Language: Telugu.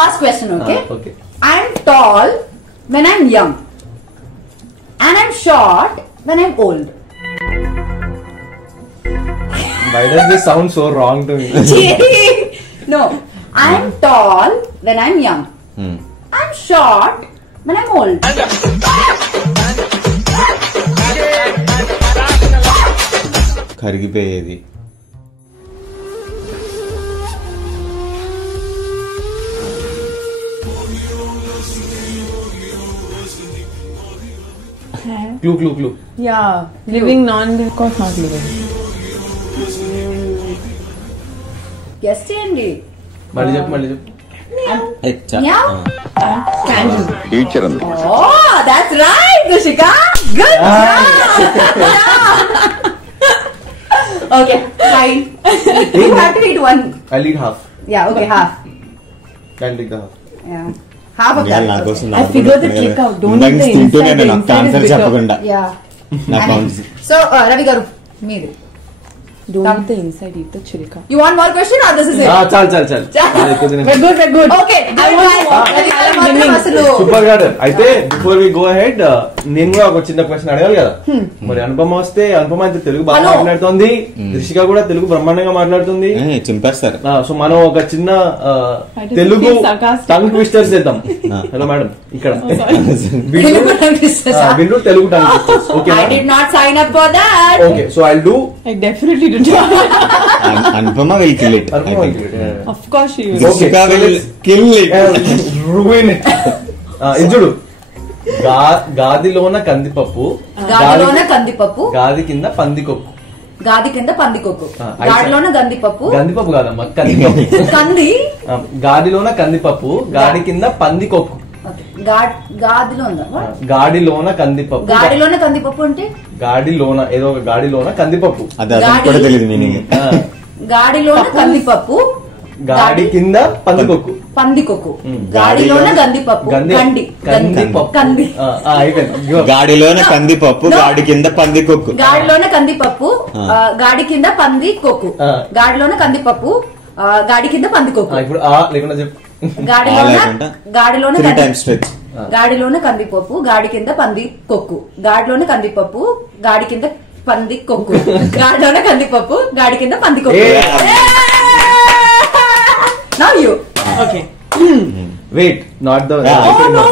last question, okay? Okay. I'm tall when I'm young, and I'm short when I'm old. Why does this sound so wrong to me? No, I'm tall when I'm young. I'm short when I'm old. కరిగిపోయేది. Clue. Yeah, living, non-living. Of course not living. Guess చేయండి. మళ్ళీ చెప్పు. Meow. Candle. Teacher. Oh, that's right, Dushika. Good job. Okay, fine. You have to eat one. I'll eat half. Yeah, okay, half. I'll take the half. Yeah. Half of that. I figured the cake out. Don't eat the inside. The inside is bitter. Yeah. నాకు So, Ravi garu, meeru. Don't eat the inside, eat the chilka. You want more question or this is it? చాలు We're good. Okay, సూపర్ గాడు. అయితే బిఫోర్ వి గో హెడ్ నేను కూడా ఒక చిన్న క్వశ్చన్ అడగాలి కదా. మరి అనుపమ వస్తే అనుపమ అయితే తెలుగు బాగా మాట్లాడుతుంది, రిషిక కూడా తెలుగు బ్రహ్మాండంగా మాట్లాడుతుంది. చింపేస్తారు. సో మనం ఒక చిన్న తెలుగు టంగ్ ట్విస్టర్స్ చేద్దాం. హలో మేడం, ఇక్కడ bill Telugu tongue twisters. Okay, I did not sign up for that. Okay, so I do. I definitely did. Anupama will kill it. Of course she will. Rishika will kill it. Ruin it. ఇజుడు గాదిలోన కందిపప్పు, గాది కింద పందికొక్కు. గాడిలోన గందిపప్పు. గందిపప్పు కాదమ్మా, కందిపప్పు. గాదిలోన కందిపప్పు, గాడి కింద పందికొక్కు. గాడిలోన కందిపప్పు. గాడిలోన కందిపప్పు అంటే గాడిలోన ఏదో ఒక గాడిలోన కందిపప్పు. అది కూడా తెలియదు మీనింగ్. గాడిలోన కందిపప్పు, గాడి కింద పందికొక్కు. గాడిలోన గందిపప్పు. అయిపోయింది. గాడిలోన కందిపప్పు, గాడి కింద పందికొక్కు. గాడిలోన కందిపప్పు, గాడి కింద పందికొక్కు. గాడిలోన కందిపప్పు, గాడి కింద పందికొక్కు. ఇప్పుడు లేకుండా చెప్పు. గాడిలోన కందిపప్పు, గాడి కింద పందికొక్కు. గాడిలోన కందిపప్పు, గాడి కింద పందికొక్కు. గాడిలోన కందిపప్పు, గాడి కింద పందికొక్కు. Now you. Okay. Wait, not the. Oh no!